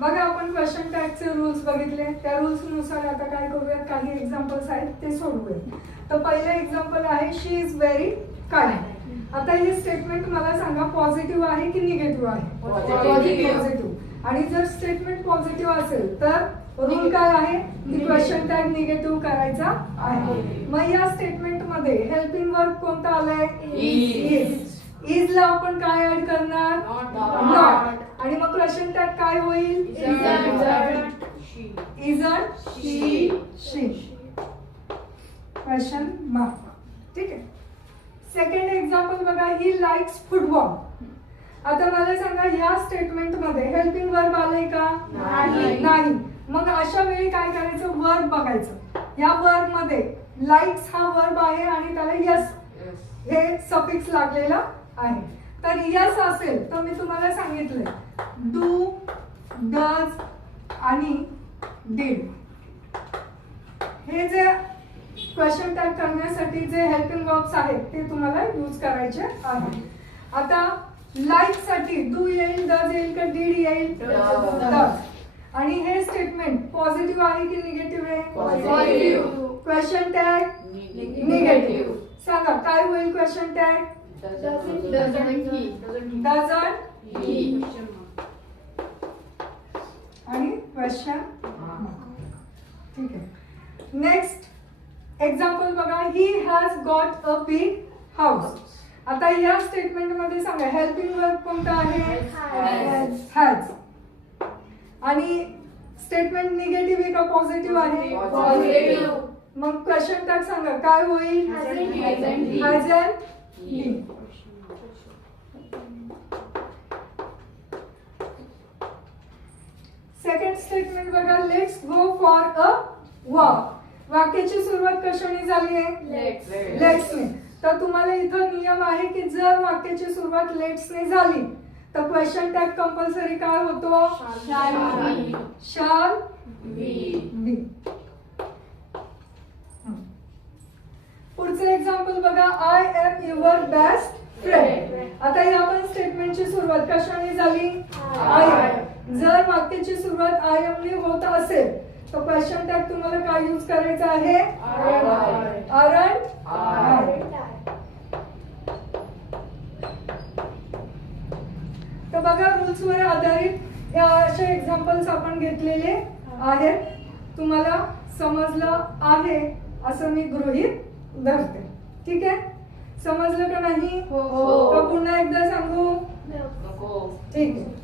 बघा आपण question टॅगचे rules बघितले, त्या रूल्स नुसार आता काय करूयात, काही एक्झाम्पल्स आहेत ते सोडवूयात. तर पहिलं एक्झाम्पल आहे शी इज व्हेरी काइंड. आता हे स्टेटमेंट मला सांगा पॉझिटिव्ह आहे की निगेटिव्ह आहे? पॉझिटिव्ह. आणि जर स्टेटमेंट पॉझिटिव्ह असेल तर रूल काय आहे की क्वेश्चन टॅग निगेटिव्ह करायचा आहे. मग या स्टेटमेंट मध्ये हेल्पिंग वर्ब कोणता आलाय? इज. इज ला आपण काय ऍड करणार? नॉट. आणि मग क्वेश्चन टॅग काय होईल? Isn't, she. Question mark. ठीक आहे. सेकंड एक्झाम्पल बघा, ही लाइक्स फुटबॉल. आता मला सांगा या स्टेटमेंट मध्ये हेल्पिंग वर्ब आलंय का? नाही. मग अशा वेळी काय करायचं? वर्ब बघायचं. या वर्ब मध्ये लाइक्स हा वर्ब आहे आणि त्याला यस हे सफिक्स लागलेला आहे. तर यस असेल तर मी तुम्हाला सांगितलंय डू, डज आणि डिड हे जे क्वेश्चन टॅग करण्यासाठी जे हेल्पिंग वर्ब्स आहेत ते तुम्हाला यूज करायचे आहेत. आता लाईक साठी डू येईल, डज येईल का डिड येईल? डज. आणि हे स्टेटमेंट पॉझिटिव्ह आहे की निगेटिव्ह आहे? पॉझिटिव्ह. Question tag negative. सांगा काय होईल क्वेश्चन टॅग? डझंट ही. आणि क्वेश्चन. ठीक आहे. नेक्स्ट एक्झाम्पल बघा, he has got a big house. आता या स्टेटमेंट मध्ये सांगा हेल्पिंग वर्ब कोणता आहे? हॅज. आणि स्टेटमेंट निगेटिव्ह आहे का पॉझिटिव्ह आहे? पॉझिटिव्ह. मग क्वेश्चन टॅग सांगा काय होईल? हॅजंट ही. सेकंड स्टेटमेंट बघा, let's go for a walk. वाक्याची सुरुवात कशाने झाली आहे? लेट्सने. तर तुम्हाला इथं नियम आहे की जर वाक्याची सुरुवात लेट्सने झाली तर क्वेश्चन टॅग कंपल्सरी काय होतो? Shall be. पुढचं एक्झाम्पल बघा, I am your best friend. आता या पण स्टेटमेंटची सुरुवात कशाने झाली? I am. जर वाक्याची सुरुवात आय एम ने होत असेल तर क्वेश्चन टॅग तुम्हाला काय यूज करायचा आहे? आरंट. तर बघा रूल्स वर आधारित या अशा एक्झाम्पल्स आपण घेतलेले आहेत. तुम्हाला समजलं आहे असं मी गृहीत धरते. ठीक आहे. समजलं का नाही? पुन्हा एकदा सांगू? ठीक आहे.